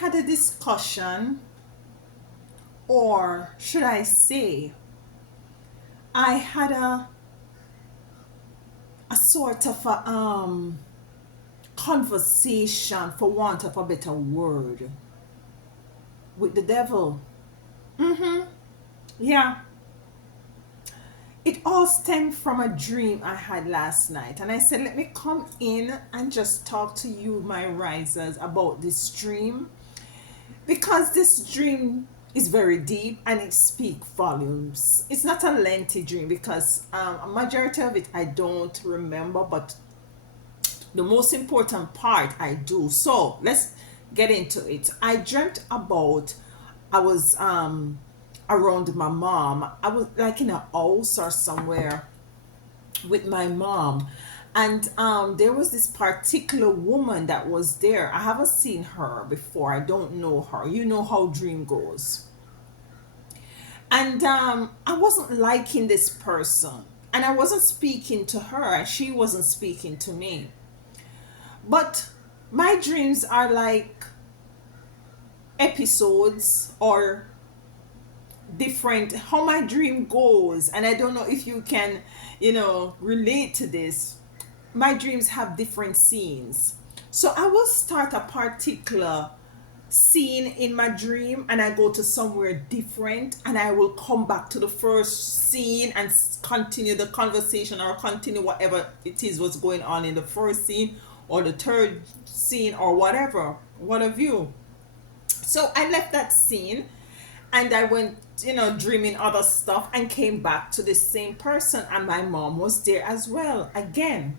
had a discussion, or should I say, I had a sort of a conversation, for want of a better word, with the devil. Mm-hmm. Yeah. It all stemmed from a dream I had last night. And I said, let me come in and just talk to you, my risers, about this dream. Because this dream is very deep and it speaks volumes. It's not a lengthy dream because a majority of it I don't remember, but the most important part I do. So let's get into it. I dreamt about, I was around my mom. I was like in a house or somewhere with my mom, and there was this particular woman that was there. I haven't seen her before. I don't know her. You know how dream goes. And I wasn't liking this person, and I wasn't speaking to her, and she wasn't speaking to me. But my dreams are like episodes, or different how my dream goes. And I don't know if you can, relate to this. My dreams have different scenes. So I will start a particular scene in my dream, and I go to somewhere different, and I will come back to the first scene and continue the conversation, or continue whatever it is was going on in the first scene, or the third scene, or whatever, what have you. So I left that scene, and I went, dreaming other stuff, and came back to the same person, and my mom was there as well again.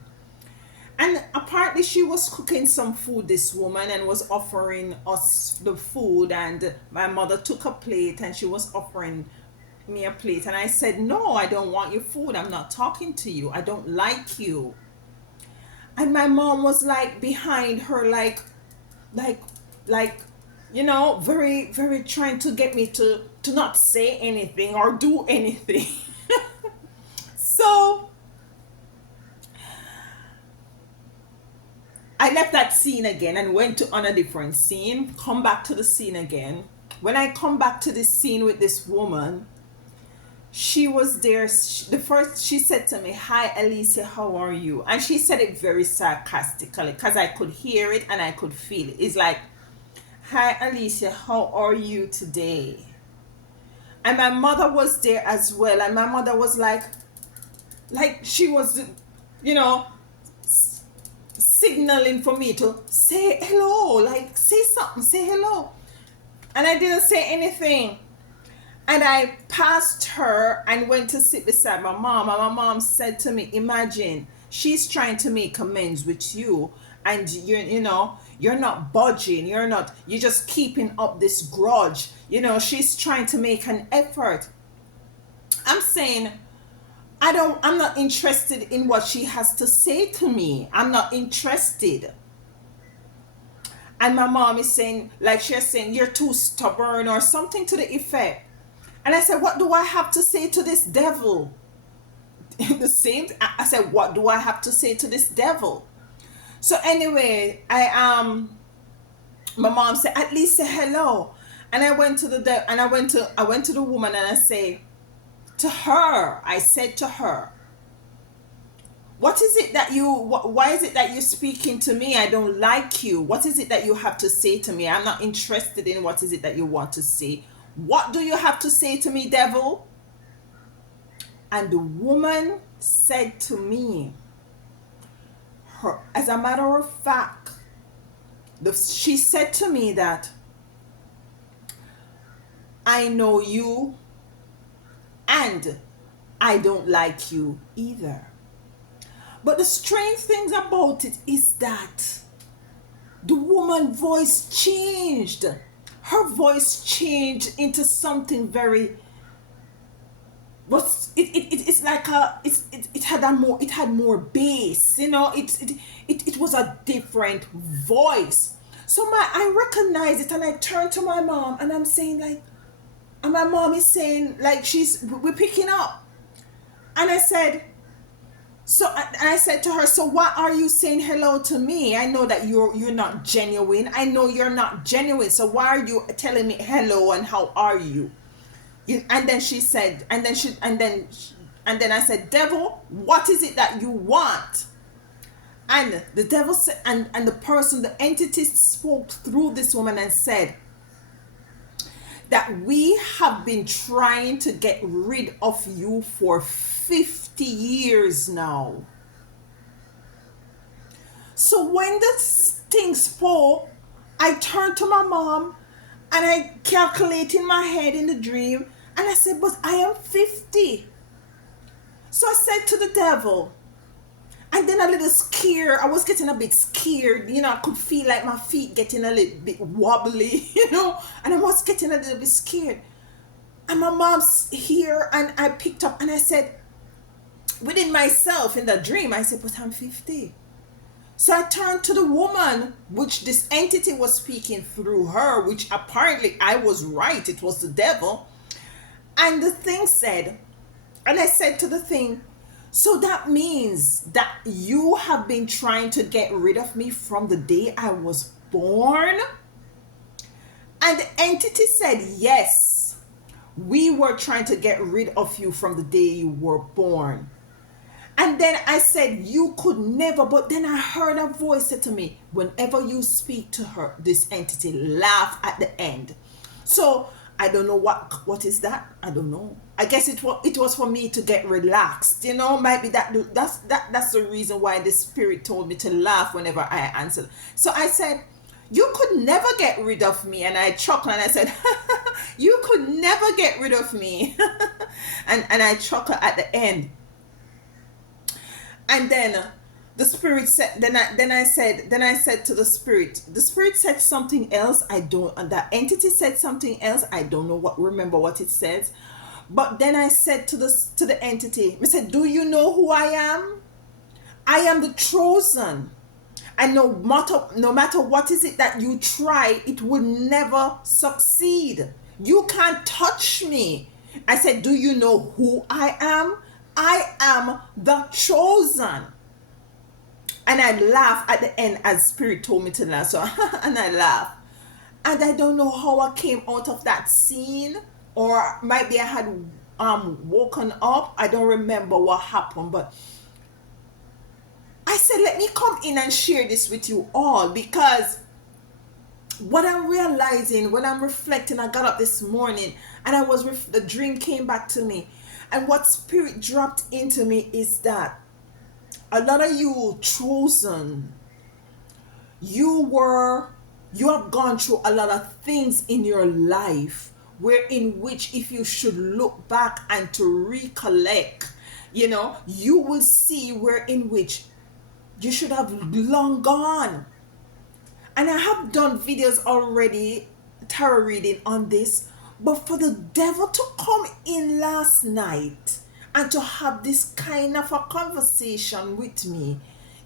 And apparently she was cooking some food, this woman, and was offering us the food. And my mother took a plate and she was offering me a plate. And I said, no, I don't want your food. I'm not talking to you. I don't like you. And my mom was like behind her, like, like, very, very trying to get me to not say anything or do anything. So I left that scene again and went to on a different scene, come back to the scene again. When I come back to this scene with this woman, she was there. The first, she said to me, hi, Alicia, how are you? And she said it very sarcastically because I could hear it and I could feel it. It's like, hi, Alicia, how are you today? And my mother was there as well. And my mother was like she was, you know, signaling for me to say hello, like say something, say hello. And I didn't say anything. And I passed her and went to sit beside my mom. And my mom said to me, imagine she's trying to make amends with you, and you're not budging, you're just keeping up this grudge. She's trying to make an effort. I'm saying, I'm not interested in what she has to say to me. I'm not interested. And my mom is saying, like she's saying, you're too stubborn or something to the effect. And I said, what do I have to say to this devil? The same, I said, what do I have to say to this devil? So anyway, my mom said, at least say hello. And I went to I went to the woman, and I say to her, I said to her, what is it that why is it that you're speaking to me? I don't like you. What is it that you have to say to me? I'm not interested in what is it that you want to say. What do you have to say to me, devil? And the woman said to me, as a matter of fact, she said to me that I know you and I don't like you either. But the strange things about it is that the woman's voice changed. Her voice changed into something very, but it's like it had more bass, it was a different voice. So I recognize it, and I turn to my mom, and I'm saying like, and my mom is saying like we're picking up. And I said, So I said to her, so why are you saying hello to me? I know that you're not genuine. I know you're not genuine. So why are you telling me hello and how are you? And then she said, and then I said, devil, what is it that you want? And the devil said, and the person, the entity spoke through this woman and said that we have been trying to get rid of you for 50 years now. So when this thing spoke, I turned to my mom and I calculate in my head in the dream, and I said, but I am 50. So I said to the devil, and then a little scared. I was getting a bit scared. I could feel like my feet getting a little bit wobbly, and I was getting a little bit scared. And my mom's here, and I picked up and I said, within myself in the dream, I said, but I'm 50. So I turned to the woman, which this entity was speaking through her, which apparently I was right. It was the devil. And the thing said, and I said to the thing, so that means that you have been trying to get rid of me from the day I was born? And the entity said, yes, we were trying to get rid of you from the day you were born. And then I said, you could never, but then I heard a voice say to me, whenever you speak to her, this entity, laugh at the end. So I don't know what is that. I don't know. I guess it was for me to get relaxed. Might be that's the reason why the spirit told me to laugh whenever I answered. So I said, you could never get rid of me. And I chuckled and I said, you could never get rid of me. and I chuckled at the end. And then the spirit said, then I said to the spirit said something else. And that entity said something else. I don't know remember what it says. But then I said to the entity, I said, do you know who I am? I am the chosen. And no matter what is it that you try, it will never succeed. You can't touch me. I said, do you know who I am? I am the chosen. And I laughed at the end as spirit told me to laugh. So and I laughed. And I don't know how I came out of that scene, or maybe I had woken up. I don't remember what happened, but I said, let me come in and share this with you all, because what I'm realizing when I'm reflecting, I got up this morning and the dream came back to me. And what spirit dropped into me is that a lot of you chosen, you have gone through a lot of things in your life in which if you should look back and to recollect, you will see in which you should have long gone. And I have done videos already, tarot reading on this. But for the devil to come in last night and to have this kind of a conversation with me,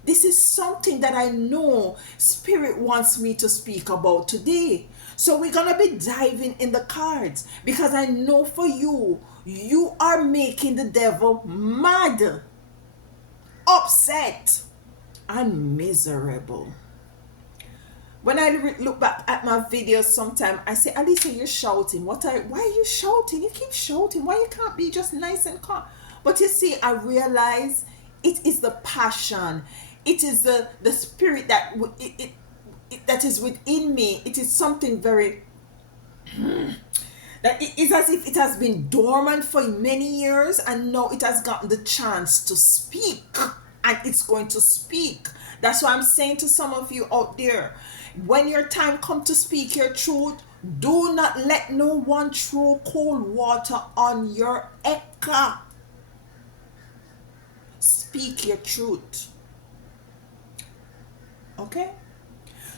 this is something that I know Spirit wants me to speak about today. So we're going to be diving in the cards, because I know for you, you are making the devil mad, upset, and miserable. When I look back at my videos sometime, I say, Alisa, you're shouting. Why are you shouting? You keep shouting. Why you can't be just nice and calm? But you see, I realize it is the passion. It is the spirit that that is within me. It is something very that it is as if it has been dormant for many years, and now it has gotten the chance to speak, and it's going to speak. That's why I'm saying to some of you out there, when your time comes to speak your truth, do not let no one throw cold water on your echo. Speak your truth. Okay?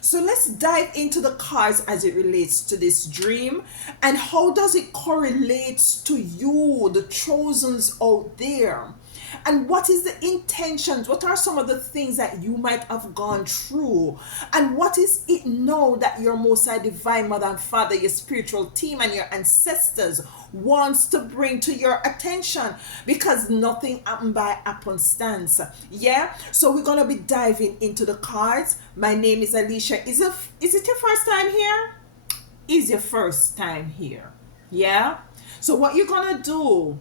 So let's dive into the cards as it relates to this dream, and how does it correlate to you, the chosens out there. And what is the intentions? What are some of the things that you might have gone through? And what is it now that your Most High Divine Mother and Father, your spiritual team, and your ancestors wants to bring to your attention? Because nothing happened by happenstance. Yeah? So we're going to be diving into the cards. My name is Alicia. Is it your first time here? Is your first time here? Yeah? So what you're going to do,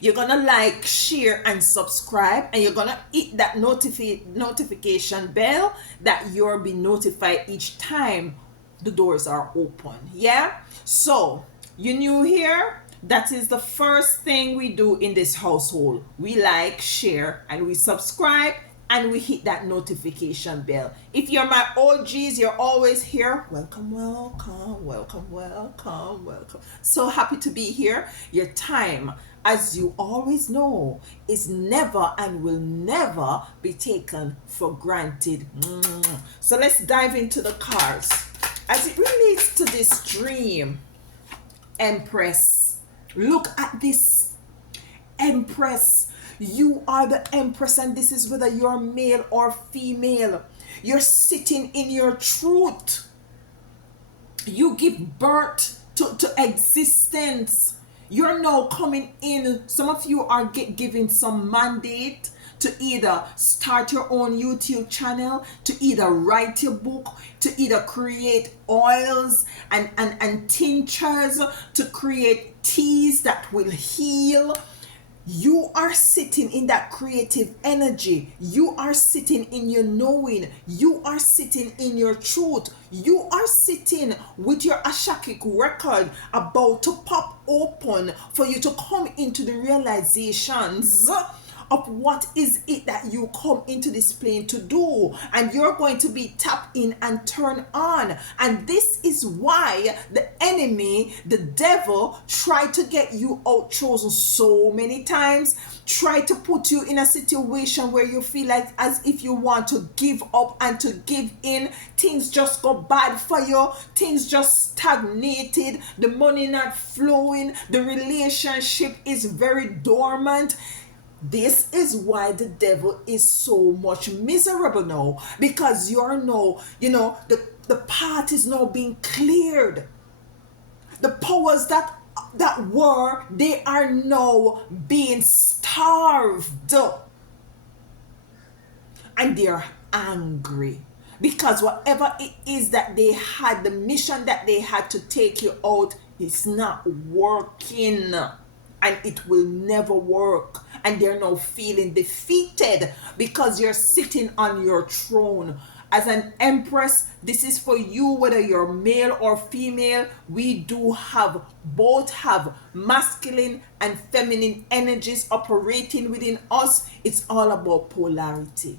you're gonna like, share, and subscribe, and you're gonna hit that notification bell that you'll be notified each time the doors are open. Yeah? So, you new here? That is the first thing we do in this household. We like, share, and we subscribe, and we hit that notification bell. If you're my OGs, you're always here. Welcome, welcome, welcome, welcome, welcome. So happy to be here. Your time, as you always know, is never and will never be taken for granted. So let's dive into the cards. As it relates to this dream, Empress, look at this. Empress, you are the Empress, and this is whether you're male or female. You're sitting in your truth. You give birth to existence. You're now coming in. Some of you are given some mandate to either start your own YouTube channel, to either write your book, to either create oils and tinctures, to create teas that will heal. You are sitting in that creative energy. You are sitting in your knowing. You are sitting in your truth. You are sitting with your Akashic record about to pop open for you to come into the realizations of what is it that you come into this plane to do, and you're going to be tapped in and turned on. And this is why the enemy, the devil, tried to get you out chosen so many times, try to put you in a situation where you feel like as if you want to give up and to give in. Things just go bad for you, things just stagnated, the money not flowing, the relationship is very dormant. This is why the devil is so much miserable now, because you're now, the path is now being cleared. The powers that were, they are now being starved. And they're angry. Because whatever it is that they had, the mission that they had to take you out, it's not working. And it will never work. And they're now feeling defeated because you're sitting on your throne. As an empress, this is for you, whether you're male or female. We do both have masculine and feminine energies operating within us. It's all about polarity.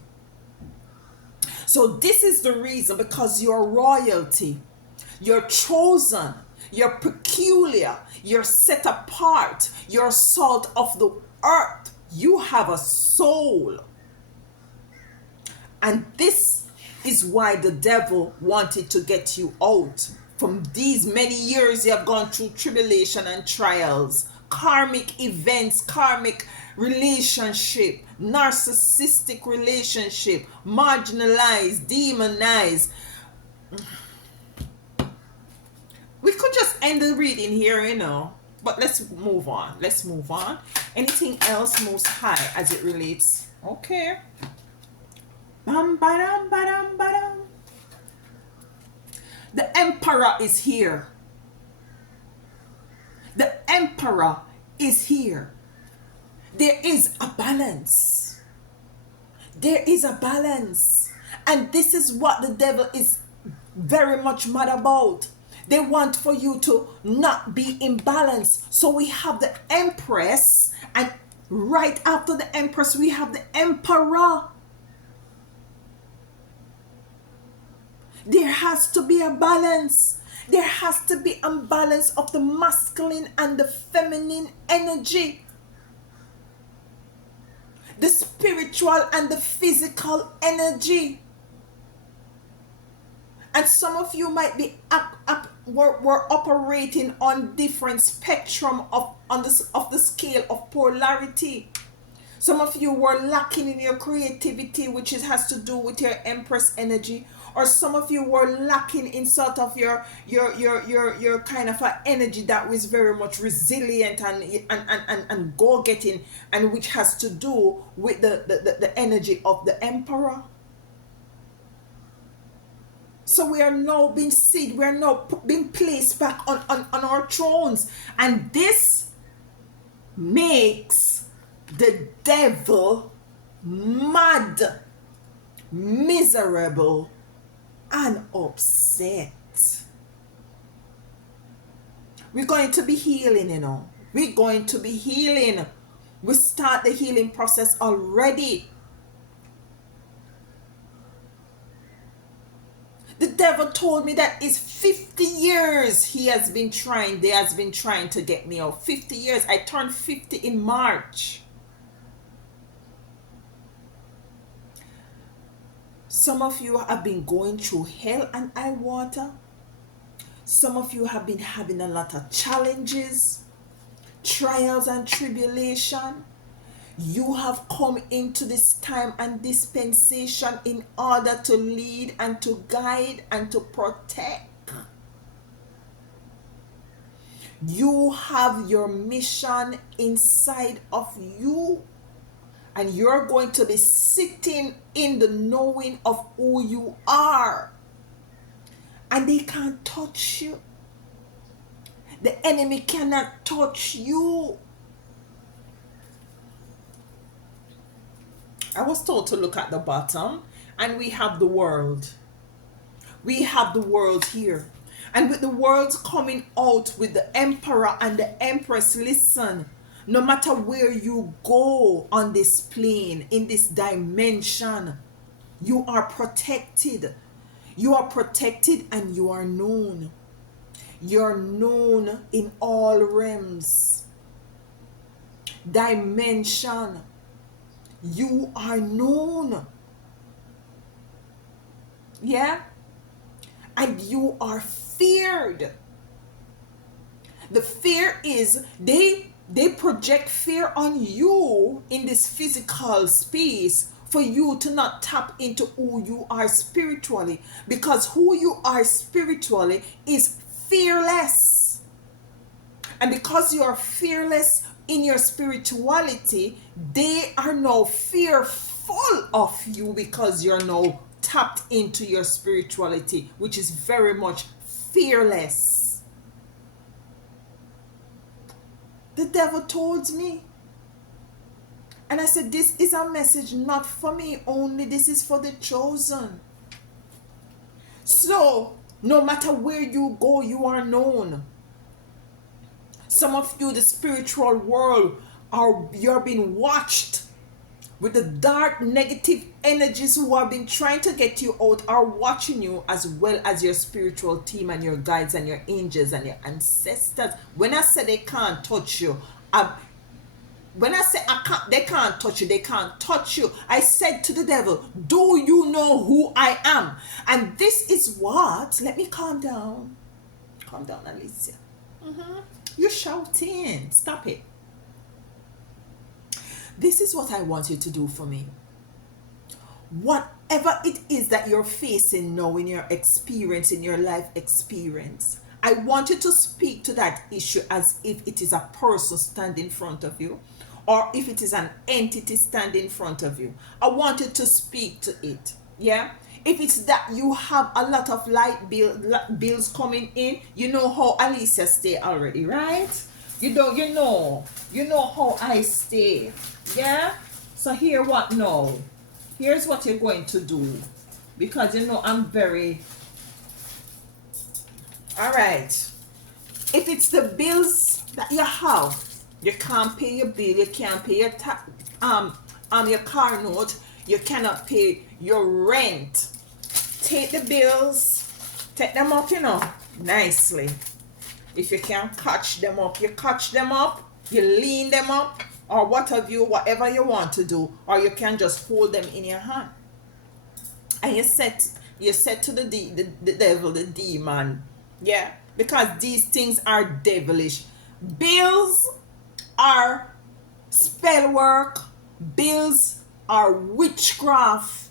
So this is the reason, because you're royalty, you're chosen, you're peculiar, you're set apart, you're salt of the earth. You have a soul. And this is why the devil wanted to get you out. From these many years you have gone through tribulation and trials, karmic events, karmic relationship, narcissistic relationship, marginalized, demonized. We could just end the reading here, but let's move on. Anything else, Most High, as it relates? Okay. Bam, badam, badam, badam. The Emperor is here. The Emperor is here. There is a balance. There is a balance. And this is what the devil is very much mad about. They want for you to not be in balance. So we have the Empress, and right after the Empress, we have the Emperor. There has to be a balance. There has to be a balance of the masculine and the feminine energy. The spiritual and the physical energy. And some of you might be we're operating on different spectrum of the scale of polarity. Some of you were lacking in your creativity, which has to do with your Empress energy. Or some of you were lacking in sort of your kind of a energy that was very much resilient and go getting, and which has to do with the energy of the Emperor. So we are now being seated, we are now being placed back on our thrones. And this makes the devil mad, miserable, and upset. We're going to be healing, you know. We're going to be healing. We start the healing process already. The devil told me that it's 50 years they has been trying to get me out. 50 years. I turned 50 in March. Some of you have been going through hell and high water. Some of you have been having a lot of challenges, trials and tribulation. You have come into this time and dispensation in order to lead and to guide and to protect. You have your mission inside of you, and you're going to be sitting in the knowing of who you are, and they can't touch you. The enemy cannot touch you. I was told to look at the bottom, and we have the world. We have the world here. And with the world coming out with the Emperor and the Empress, listen, no matter where you go on this plane, in this dimension, you are protected. You are protected and you are known. You're known in all realms. Dimension. You are known. Yeah? And you are feared. The fear is they project fear on you in this physical space for you to not tap into who you are spiritually, because who you are spiritually is fearless. And because you are fearless in your spirituality, they are now fearful of you because you're now tapped into your spirituality, which is very much fearless. The devil told me, and I said, this is a message not for me only, this is for the chosen. So no matter where you go, you are known. Some of you, the spiritual world, you're being watched with the dark negative energies who have been trying to get you out, are watching you, as well as your spiritual team and your guides and your angels and your ancestors. When I say they can't touch you, when I say they can't touch you, they can't touch you. I said to the devil, do you know who I am? And this is what, let me calm down. Calm down, Alicia. You're shouting. Stop it. This is what I want you to do for me. Whatever it is that you're facing now in your experience, in your life experience, I want you to speak to that issue as if it is a person standing in front of you, or if it is an entity standing in front of you. I want you to speak to it. Yeah? If it's that you have a lot of light bills coming in, you know how Alicia stay already, right? You know how I stay. Yeah? So here what now? Here's what you're going to do. Because you know I'm very... Alright. If it's the bills that you have, you can't pay your bill, you can't pay your your car note, you cannot pay your rent. Take the bills, take them up, nicely. If you can catch them up, you catch them up, you lean them up, or whatever you want to do, or you can just hold them in your hand. And you said to the devil, the demon, yeah, because these things are devilish. Bills are spell work, Bills are witchcraft.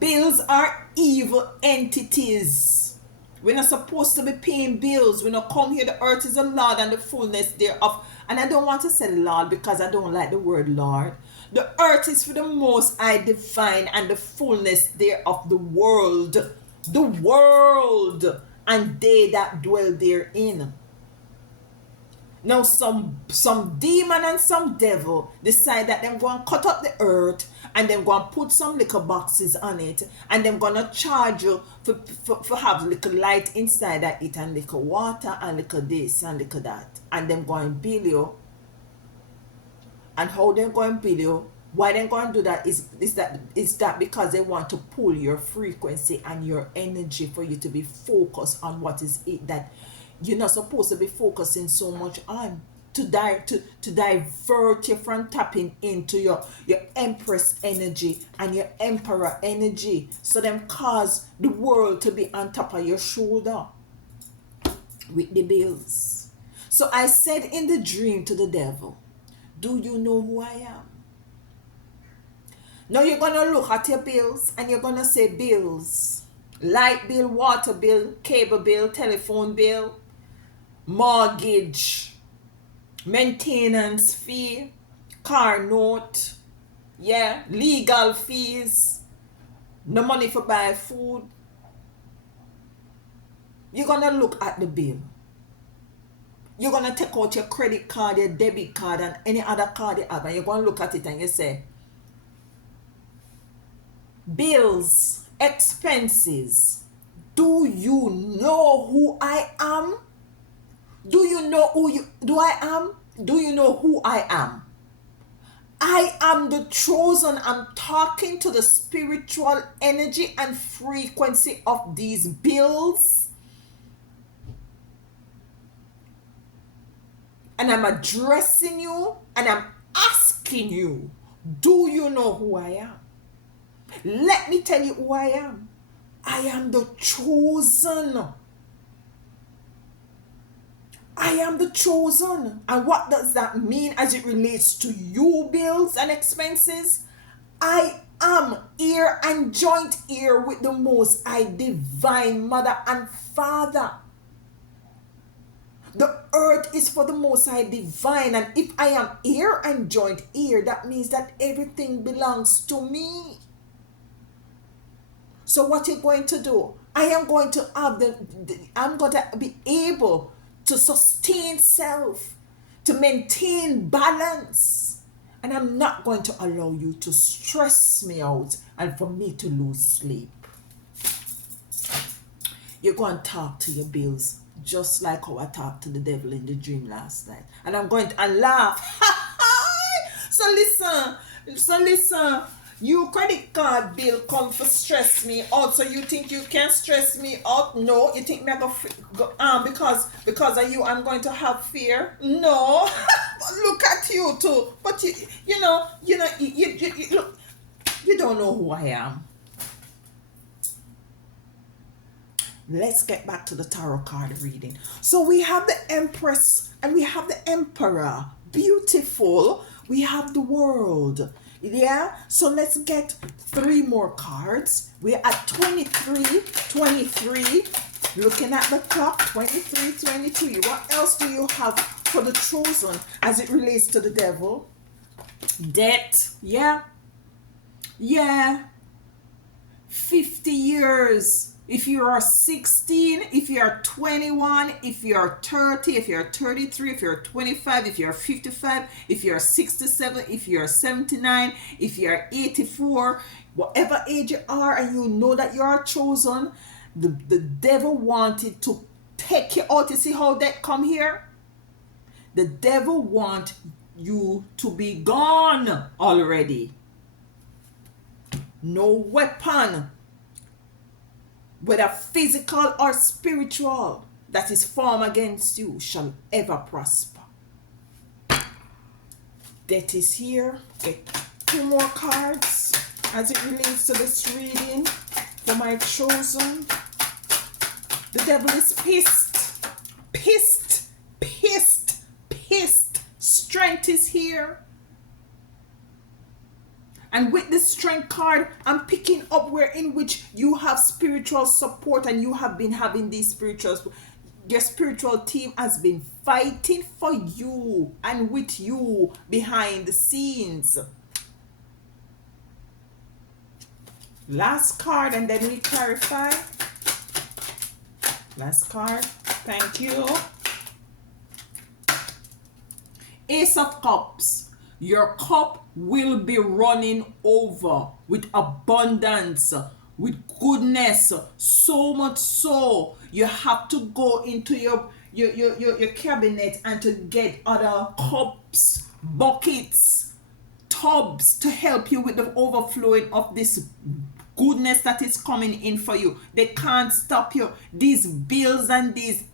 Bills are evil entities. We're not supposed to be paying bills. We not come here. The earth is the Lord and the fullness thereof. And I don't want to say Lord because I don't like the word Lord. The earth is for the most high divine and the fullness thereof, the world. The world and they that dwell therein. Now some demon and some devil decide that they're going to cut up the earth and they're going to put some little boxes on it and they're going to charge you for have little light inside of it and little water and little this and little that. And they're going to bill you. And how they're going to bill you, why they're going to do that is that because they want to pull your frequency and your energy for you to be focused on what is it that you're not supposed to be focusing so much on, to divert you from tapping into your empress energy and your emperor energy, so them cause the world to be on top of your shoulder with the bills. So I said in the dream to the devil, do you know who I am? Now you're gonna look at your bills and you're gonna say bills: light bill, water bill, cable bill, telephone bill, mortgage, maintenance fee, car note, yeah, legal fees, no money for buy food. You're gonna look at the bill. You're gonna take out your credit card, your debit card, and any other card you have, and you're gonna look at it and you say, bills, expenses. Do you know who I am? Do you know who I am? Do you know who I am? I am the chosen. I'm talking to the spiritual energy and frequency of these bills. And I'm addressing you and I'm asking you, do you know who I am? Let me tell you who I am. I am the chosen. I am the chosen. And what does that mean as it relates to you, bills and expenses? I am ear and joint ear with the Most High Divine Mother and Father. The earth is for the Most High Divine, and if I am ear and joint ear, that means that everything belongs to me. So what you're going to do? I am going to have I'm going to be able to sustain self, to maintain balance. And I'm not going to allow you to stress me out and for me to lose sleep. You're going to talk to your bills just like how I talked to the devil in the dream last night. And I'm going to laugh. So listen. You credit card bill come for stress me out. So you think you can stress me out? No. You think me go because of you I'm going to have fear? No. Look at you too. But you look, you don't know who I am. Let's get back to the tarot card reading. So we have the Empress and we have the Emperor. Beautiful. We have the World. Yeah, so let's get 3 more cards. We're at 23. Looking at the clock, 23. What else do you have for the chosen as it relates to the devil? Debt. Yeah. 50 years. If you are 16, if you are 21, if you are 30, if you are 33, if you are 25, if you are 55, if you are 67, if you are 79, if you are 84, whatever age you are and you know that you are chosen, the devil wanted to take you out. You see how that come here? The devil want you to be gone already. No weapon, whether physical or spiritual, that is formed against you shall ever prosper. That is here. Get 2 more cards as it relates to this reading for my chosen. The devil is pissed. strength is here. And with the strength card, I'm picking up where in which you have spiritual support and you have been having these spiritual, your spiritual team has been fighting for you and with you behind the scenes. Last card and then we clarify. Last card. Thank you. Ace of Cups. Your cup will be running over with abundance, with goodness, so much so you have to go into your cabinet and to get other cups, buckets, tubs to help you with the overflowing of this goodness that is coming in for you. They can't stop you. These bills and this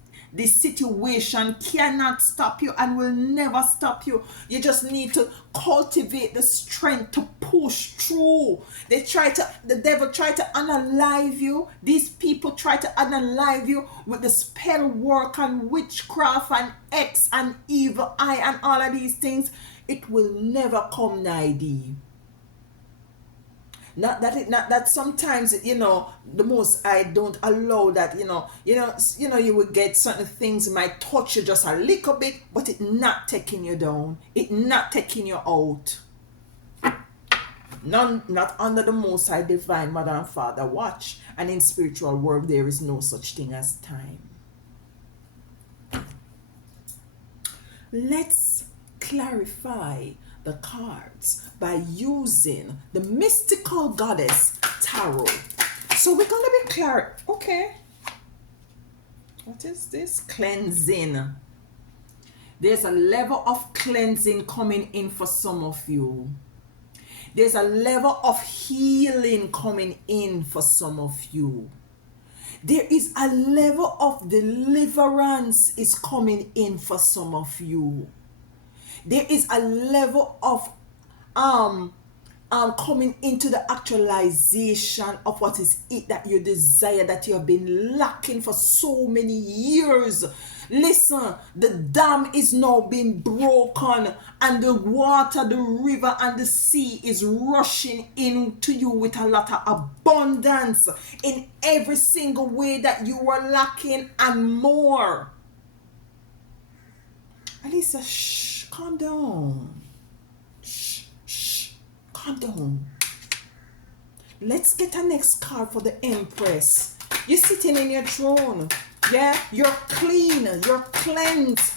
situation cannot stop you and will never stop you. You just need to cultivate the strength to push through. The devil try to unalive you. These people try to unalive you with the spell work and witchcraft and X and evil eye and all of these things. It will never come nigh thee. Not that sometimes the most I don't allow that you will get certain things might touch you just a little bit, but it not taking you down, it not taking you out. None, not under the Most High Divine Mother and Father watch, and in spiritual world there is no such thing as time. Let's clarify the cards by using the mystical goddess tarot. So we're gonna be clear. Okay, what is this? Cleansing. There's a level of cleansing coming in for some of you. There's a level of healing coming in for some of you. There is a level of deliverance is coming in for some of you. There is a level of coming into the actualization of what is it that you desire, that you have been lacking for so many years. Listen, the dam is now being broken and the water, the river and the sea is rushing into you with a lot of abundance in every single way that you were lacking and more. Alisa, shh, calm down. Shh, calm down. Let's get a next card for the Empress. You're sitting in your throne. Yeah, you're clean, you're cleansed.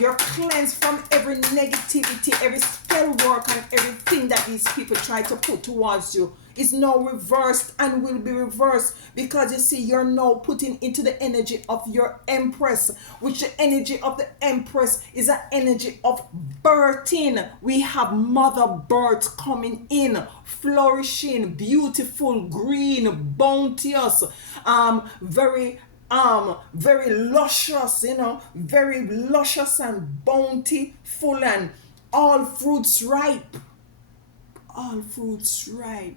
You're cleansed from every negativity, every spell work and everything that these people try to put towards you is now reversed and will be reversed, because you see you're now putting into the energy of your Empress, which the energy of the Empress is an energy of birthing. We have mother birth coming in, flourishing, beautiful, green, bounteous, very luscious, very luscious and bountiful, and all fruits ripe. All fruits ripe.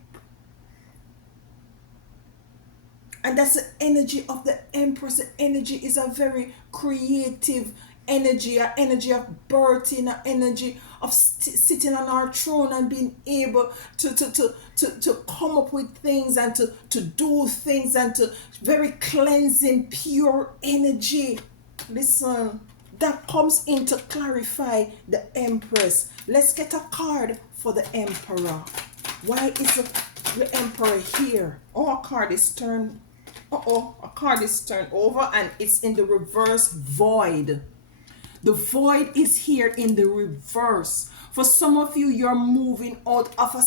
And that's the energy of the Empress. The energy is a very creative energy, an energy of birthing, an energy of sitting on our throne and being able to come up with things and to do things, and to very cleansing, pure energy. Listen, that comes in to clarify the Empress. Let's get a card for the Emperor. Why is the Emperor here? Oh, a card is turned. A card is turned over and it's in the reverse void. The void is here in the reverse. For some of you, you're moving out of a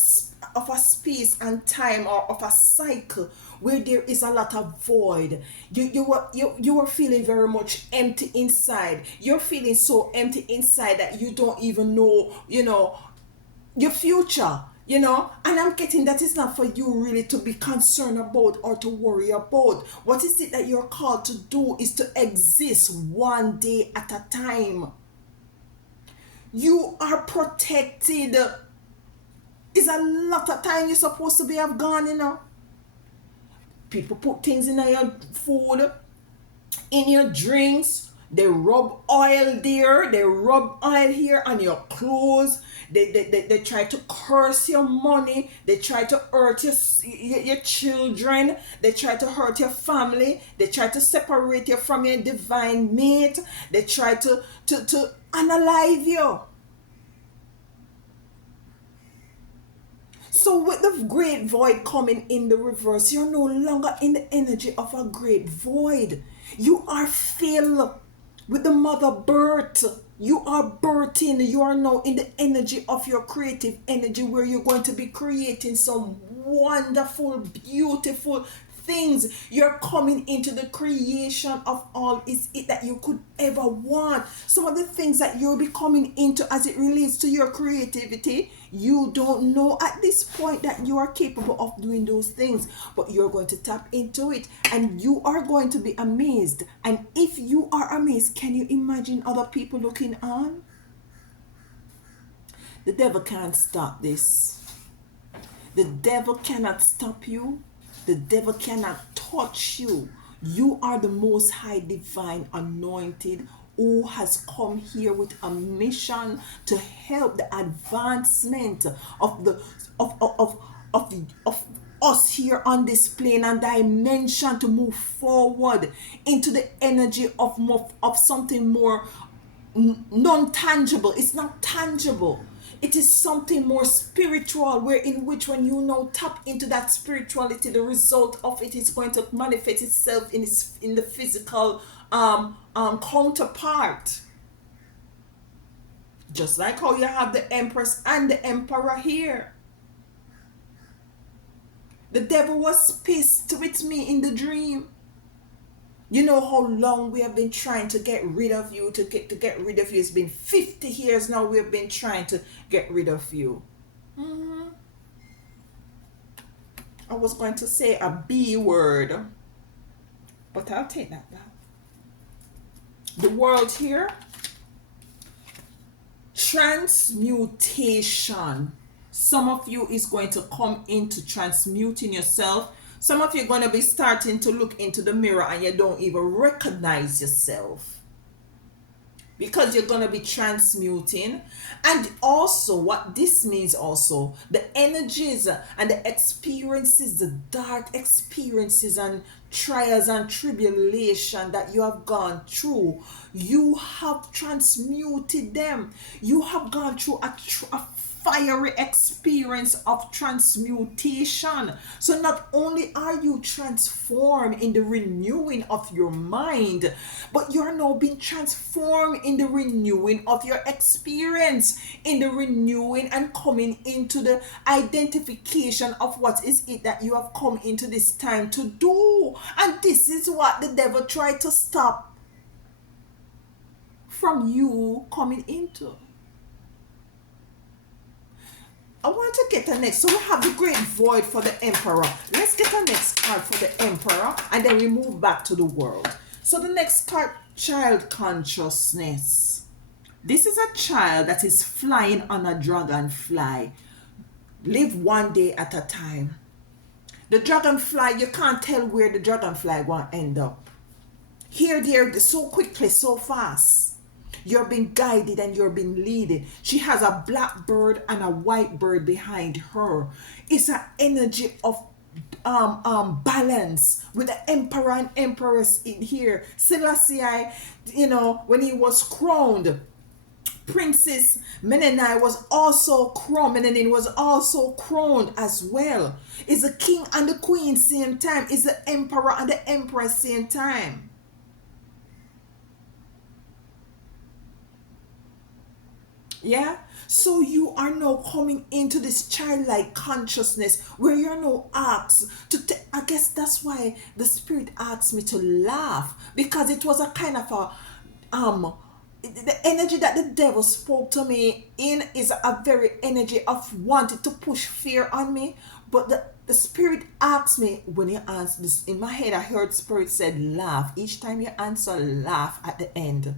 space and time, or of a cycle where there is a lot of void. You were feeling very much empty inside. You're feeling so empty inside that you don't even know, your future. And I'm getting that it's not for you really to be concerned about or to worry about. What is it that you're called to do is to exist one day at a time. You are protected. It's a lot of time you're supposed to be have gone, People put things in your food, in your drinks. They rub oil there, they rub oil here on your clothes. They try to curse your money. They try to hurt your children. They try to hurt your family. They try to separate you from your divine mate. They try to unalive you. So with the great void coming in the reverse, you're no longer in the energy of a great void. You are filled with the mother birth. You are birthing. You are now in the energy of your creative energy, where you're going to be creating some wonderful, beautiful things. You're coming into the creation of all is it that you could ever want. Some of the things that you'll be coming into as it relates to your creativity, you don't know at this point that you are capable of doing those things, but you're going to tap into it and you are going to be amazed. And if you are amazed, can you imagine other people looking on? The devil can't stop this. The devil cannot stop you. The devil cannot touch you. You are the most high divine anointed who has come here with a mission to help the advancement of the of us here on this plane and dimension to move forward into the energy of something more non-tangible. It's not tangible. It is something more spiritual, where in which when you now tap into that spirituality, the result of it is going to manifest itself in the physical counterpart. Just like how you have the empress and the emperor here. The devil was pissed with me in the dream. You know how long we have been trying to get rid of you, to get rid of you. It's been 50 years now we have been trying to get rid of you. I was going to say a B word, but I'll take that back. The world here, transmutation. Some of you is going to come into transmuting yourself. Some of you are going to be starting to look into the mirror and you don't even recognize yourself, because you're going to be transmuting. And also what this means, also the energies and the experiences, the dark experiences and trials and tribulation that you have gone through, you have transmuted them. You have gone through a fiery experience of transmutation. So not only are you transformed in the renewing of your mind, but you're now being transformed in the renewing of your experience, in the renewing and coming into the identification of what is it that you have come into this time to do. And this is what the devil tried to stop from you coming into. I want to get a next. So we have the great void for the emperor. Let's get a next card for the emperor and then we move back to the world. So the next card, child consciousness. This is a child that is flying on a dragonfly. Live one day at a time. The dragonfly, you can't tell where the dragonfly will end up. Here, there, so quickly, so fast. You're being guided and you're being led. She has a black bird and a white bird behind her. It's an energy of balance with the emperor and empress in here. Selassie, when he was crowned, Princess Menenai was also crowned. Menenin was also crowned as well. Is the king and the queen same time? Is the emperor and the empress same time? Yeah, so you are now coming into this childlike consciousness where you're now asked to I guess that's why the spirit asked me to laugh, because it was a kind of the energy that the devil spoke to me in is a very energy of wanting to push fear on me. But the spirit asked me, when you answer this, in my head I heard spirit said laugh. Each time you answer, laugh at the end.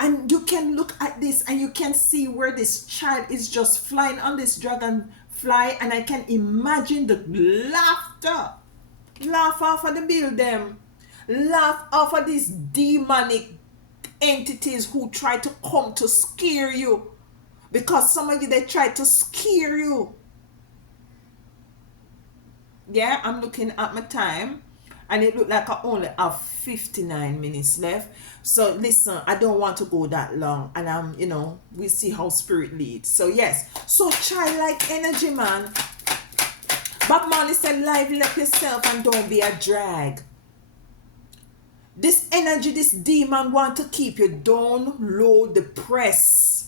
And you can look at this and you can see where this child is just flying on this dragonfly, and I can imagine the laughter. Laugh off of the building. Laugh off of this demonic entities who try to come to scare you. Because some of you, they try to scare you. Yeah, I'm looking at my time, and it looked like I only have 59 minutes left. So listen, I don't want to go that long, and we see how spirit leads. So yes, so childlike energy, man. Bob Marley said, liven up yourself and don't be a drag. This energy, this demon want to keep you down low, depressed.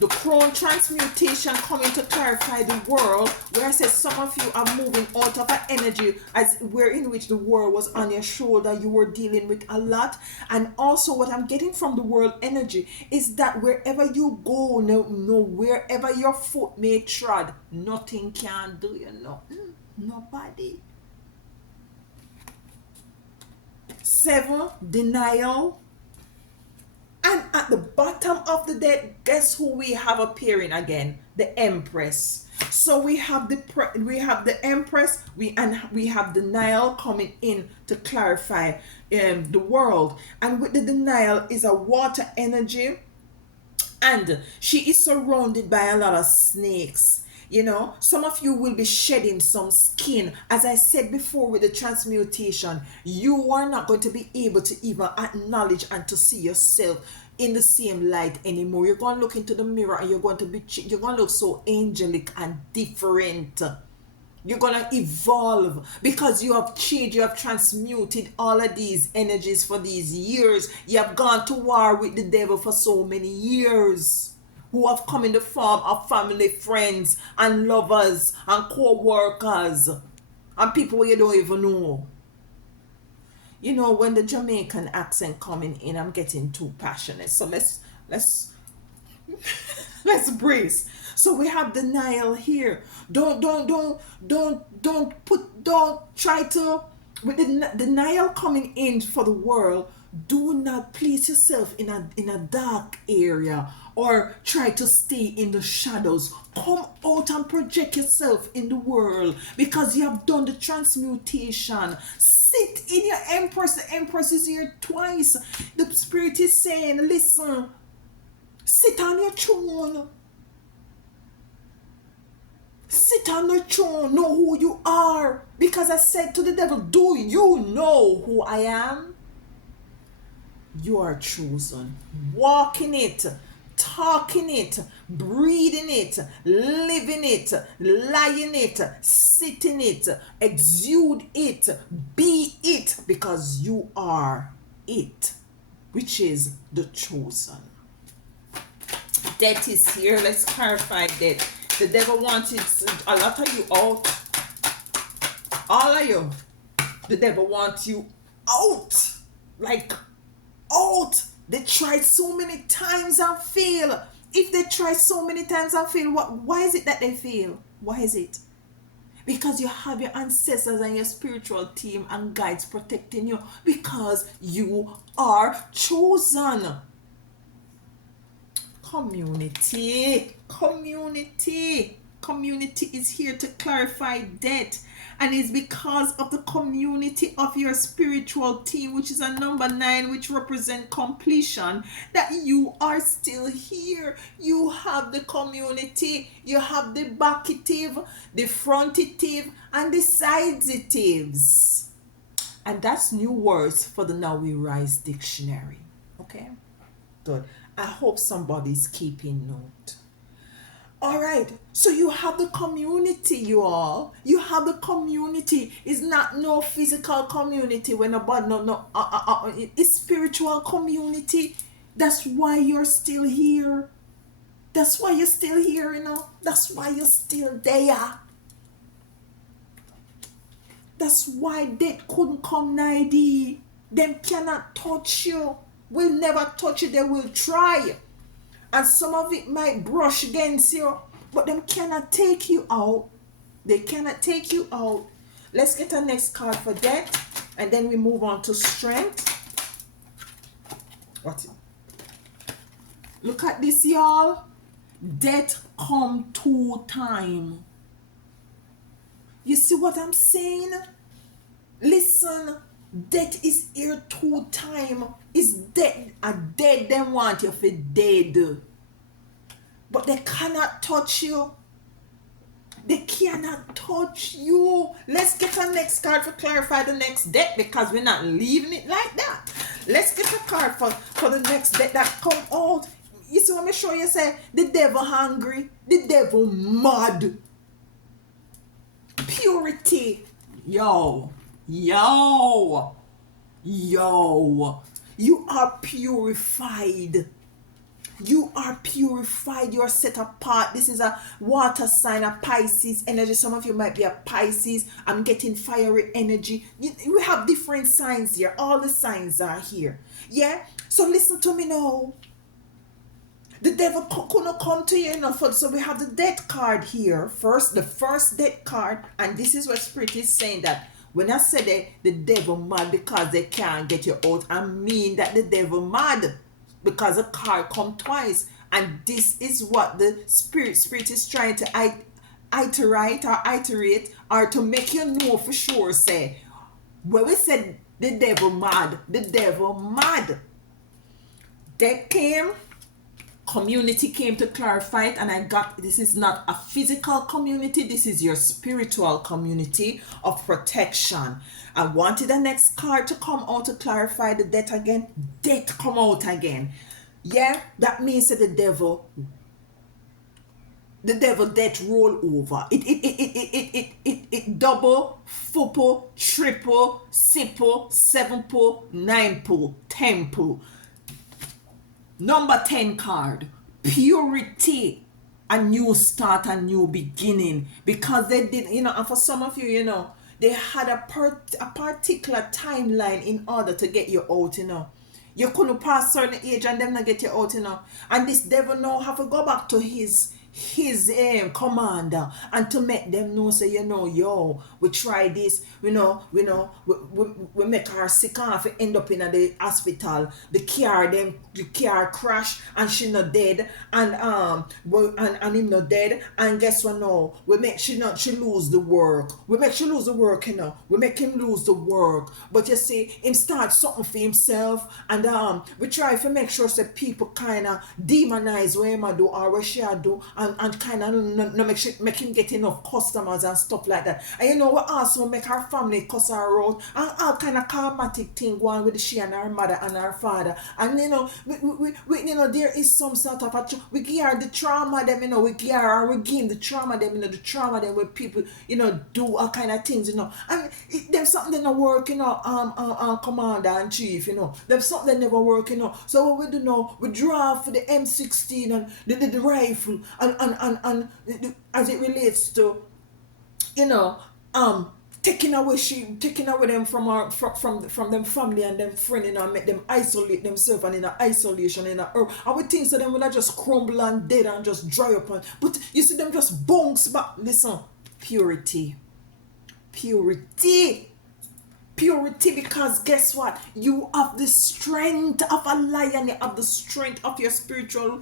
The crown transmutation coming to clarify the world, where I said some of you are moving out of an energy as where in which the world was on your shoulder, you were dealing with a lot. And also what I'm getting from the world energy is that wherever you go, wherever your foot may trod, nothing can do you nothing. Nobody. 7, denial. And at the bottom of the deck, guess who we have appearing again? The Empress. So we have the Empress, we have denial coming in to clarify the world. And with the denial is a water energy, and she is surrounded by a lot of snakes. Some of you will be shedding some skin. As I said before, with the transmutation, you are not going to be able to even acknowledge and to see yourself in the same light anymore. You're going to look into the mirror and you're going to look so angelic and different. You're going to evolve because you have changed, you have transmuted all of these energies for these years. You have gone to war with the devil for so many years, who have come in the form of family, friends, and lovers, and co-workers, and people you don't even know. When the Jamaican accent coming in, I'm getting too passionate. So let's let's brace. So we have denial here. Don't try to, with the denial coming in for the world. Do not place yourself in a dark area or try to stay in the shadows. Come out and project yourself in the world because you have done the transmutation. Sit in your Empress. The Empress is here twice. The Spirit is saying, listen, sit on your throne. Sit on the throne. Know who you are. Because I said to the devil, do you know who I am? You are chosen. Walk in it, talk in it, breathe in it, live in it, lie in it, sit in it, exude it, be it, because you are it, which is the chosen. Death is here. Let's clarify that. The devil wanted a lot of you out. All of you. The devil wants you out. Like out. They tried so many times and fail. If they try so many times and fail, why is it that they fail? Why is it? Because you have your ancestors and your spiritual team and guides protecting you, because you are chosen. Community is here to clarify death, and it's because of the community of your spiritual team, which is a number 9, which represents completion, that you are still here. You have the community, you have the backative, the frontative, and the sidesitives, and that's new words for the Now We Rise dictionary. Okay, good. I hope somebody's keeping note. All right, so you have the community, you all. You have the community. It's not no physical community when nobody it's spiritual community. That's why you're still here. That's why you're still here, That's why you're still there. That's why death couldn't come nigh thee. Them cannot touch you. Will never touch you. They will try. And some of it might brush against you, but them cannot take you out. They cannot take you out. Let's get our next card for death, and then we move on to strength. What? Look at this, y'all. Death come 2 times. You see what I'm saying? Listen, Death is here 2 times. Is dead. A dead them want you for dead. But they cannot touch you. They cannot touch you. Let's get a next card to clarify the next deck, because we're not leaving it like that. Let's get a card for the next deck that come out. You see what me show you? Say the devil hungry, the devil mad. Purity. Yo. Yo. Yo. You are purified. You are purified. You are set apart. This is a water sign, a Pisces energy. Some of you might be a Pisces. I'm getting fiery energy. We have different signs here. All the signs are here. Yeah? So listen to me now. The devil couldn't come to you enough. So we have the death card here. First, the first death card. And this is what Spirit is saying, that when I say the devil mad because they can't get you out, I mean that the devil mad because the card come twice. And this is what the spirit is trying to iterate or to make you know for sure. Say, when we said the devil mad, they came, community came to clarify it, and I got, this is not a physical community, this is your spiritual community of protection. I wanted the next card to come out to clarify the death again. Death come out again. Yeah, that means that the devil death roll over. It double, full, triple, sipple, 7-pull, 9-pull, 10-pull. Number 10 card, purity, a new start, a new beginning. Because they did, and for some of you, they had a particular timeline in order to get you out, You couldn't pass certain age and them not get you out, And this devil now have to go back to his commander and to make them know, say, yo, we try this, we make her sick off, end up in the hospital, the car crash and she not dead, and him not dead, and guess what now, we make she lose the work, we make him lose the work, but you see, him start something for himself, and we try to make sure that people kind of demonize what him do or what she do, and kind of no make him get enough customers and stuff like that. And we also make our family cuss her out, and all kind of karmatic thing going with she and her mother and her father. And we there is some sort of we give her the trauma them, we give her, we give him the trauma them, the trauma them where people do all kind of things, and there's something that not work, commander and chief, there's something that never work, so what we do now, we draw for the M16 and the rifle, and as it relates to taking away them from them family and them friend, make them isolate themselves and in a isolation and we think so them will just crumble and dead and just dry up, but you see them just bounce back. Listen, purity, because guess what, you have the strength of a lion, you have the strength of your spiritual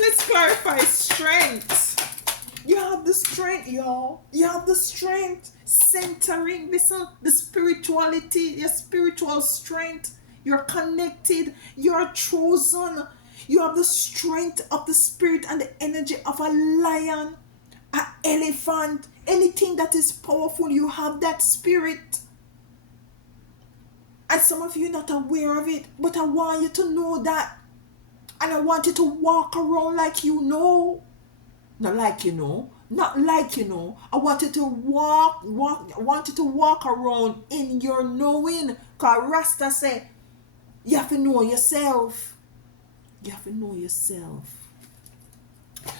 let's clarify strength. You have the strength, y'all. You have the strength. Centering, listen, the spirituality, your spiritual strength. You're connected. You're chosen. You have the strength of the spirit and the energy of a lion, an elephant. Anything that is powerful, you have that spirit. And some of you are not aware of it, but I want you to know that. And I want you to walk around like you know. Not like you know. Not like you know. I want you to walk around in your knowing. Because Rasta said, you have to know yourself. You have to know yourself.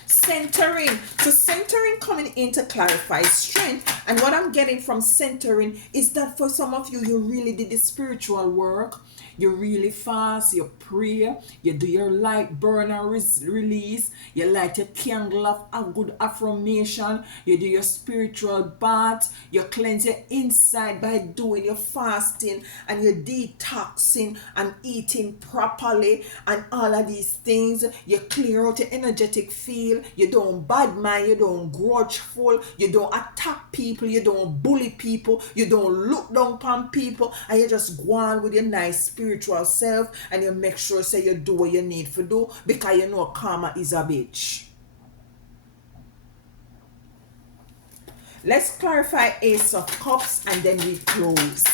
Centering. So centering coming in to clarify strength. And what I'm getting from centering is that for some of you, you really did the spiritual work. You really fast, you pray, you do your light burner release, you light your candle of a good affirmation, you do your spiritual bath, you cleanse your inside by doing your fasting and your detoxing and eating properly and all of these things. You clear out your energetic field, you don't bad mind, you don't grudgeful, you don't attack people, you don't bully people, you don't look down upon people, and you just go on with your nice spiritual self and you make sure say you do what you need to do because you know karma is a bitch. Let's clarify Ace of Cups and then we close.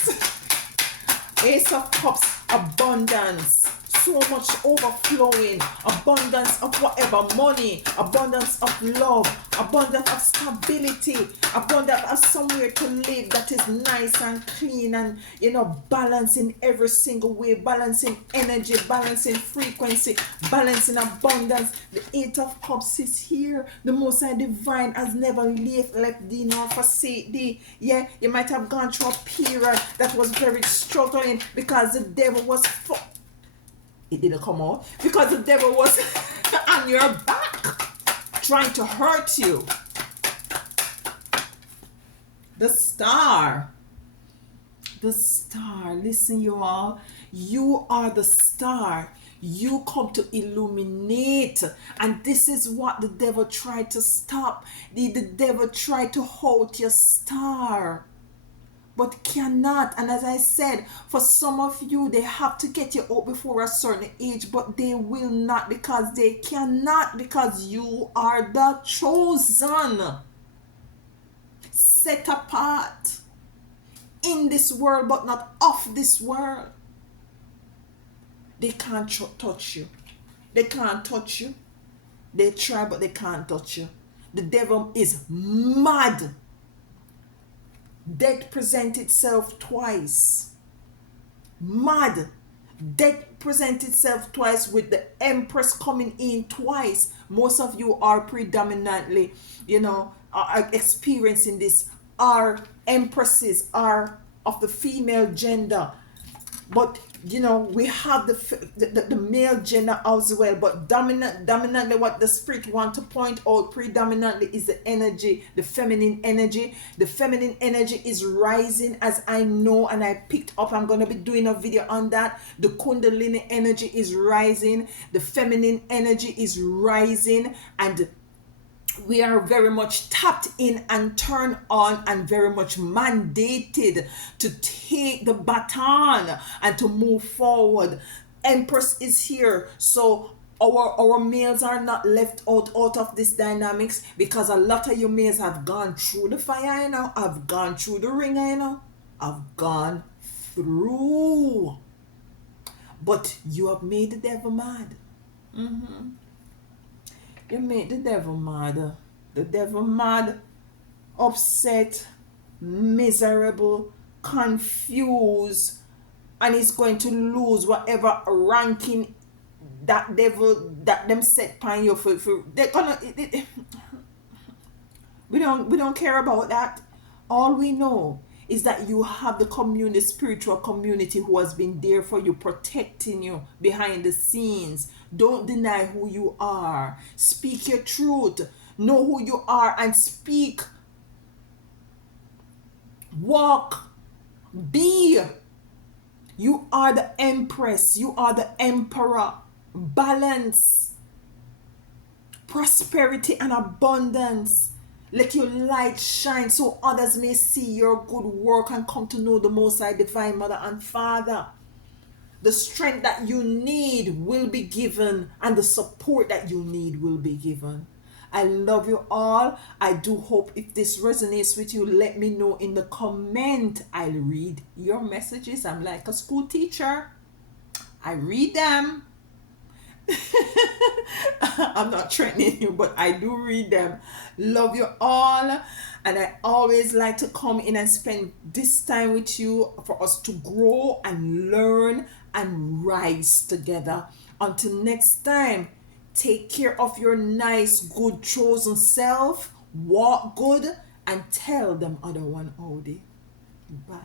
Ace of Cups, abundance, so much overflowing, abundance of whatever, money, abundance of love, abundance of stability, abundance of somewhere to live that is nice and clean and, you know, balancing every single way, balancing energy, balancing frequency, balancing abundance. The Eight of Cups is here. The Most High Divine has never left thee nor forsake thee. Yeah, you might have gone through a period that was very struggling because the devil was it didn't come out because the devil was on your back trying to hurt you. The star, listen you all, you are the star. You come to illuminate, and this is what the devil tried to stop. The devil tried to hold your star but cannot. And as I said, for some of you, they have to get you out before a certain age, but they will not because they cannot, because you are the chosen, set apart in this world but not of this world. They can't touch you. They can't touch you. They try but they can't touch you. The devil is mad. Death presents itself twice. Mad. Death presents itself twice with the Empress coming in twice. Most of you are predominantly, you know, are experiencing this. Our Empresses are of the female gender. But, you know, we have the male gender as well. But dominantly what the spirit want to point out predominantly is the energy, the feminine energy. The feminine energy is rising, as I know and I picked up. I'm going to be doing a video on that. The Kundalini energy is rising. The feminine energy is rising. And we are very much tapped in and turned on and very much mandated to take the baton and to move forward. Empress is here, so our males are not left out of this dynamics, because a lot of you males have gone through the fire, you know, I've gone through the ringer, you know, I've gone through, but you have made the devil mad. You make the devil mad. The devil mad, upset, miserable, confused, and he's going to lose whatever ranking that devil that them set upon you for they're gonna we don't care about that. All we know is that you have the community, spiritual community, who has been there for you, protecting you behind the scenes. Don't deny who you are. Speak your truth. Know who you are and speak. Walk. Be. You are the Empress. You are the Emperor. Balance. Prosperity and abundance. Let your light shine so others may see your good work and come to know the Most High Divine Mother and Father. The strength that you need will be given, and the support that you need will be given. I love you all. I do hope if this resonates with you, let me know in the comment. I'll read your messages. I'm like a school teacher. I read them. I'm not threatening you, but I do read them. Love you all, and I always like to come in and spend this time with you for us to grow and learn and rise together. Until next time, take care of your nice, good, chosen self. Walk good and tell them other one howdy. Bye.